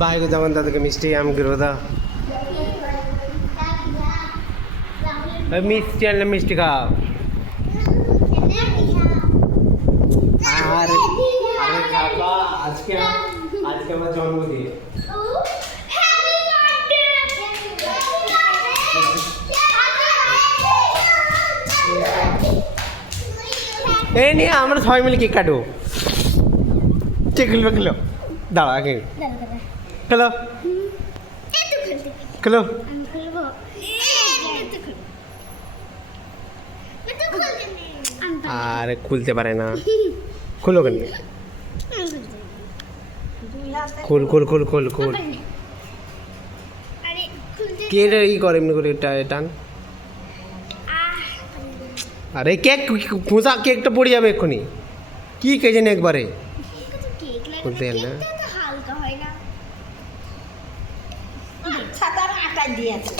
भाई को जवन दादा के मिस्टी आम गिरो था मिस्टी आनले मिस्टी खाओ अरे अरे बाबा आज के हमारा जन्मदिन এই নিয়ে আমরা সবাই মিলে কেক কাটবো কিলো কিলো দাঁড়া আগে খেলো খেলো আরে খুলতে পারে না খুলো কেন খুল খুল খুল খুল খুল কে ই করে এমনি করে টান আরে কেক খোঁজা কেকটা পড়ে যাবে এক্ষুনি কি কে জানে একবারে খুলতে না হালকা হয় না ছাতার আটা দিয়েছে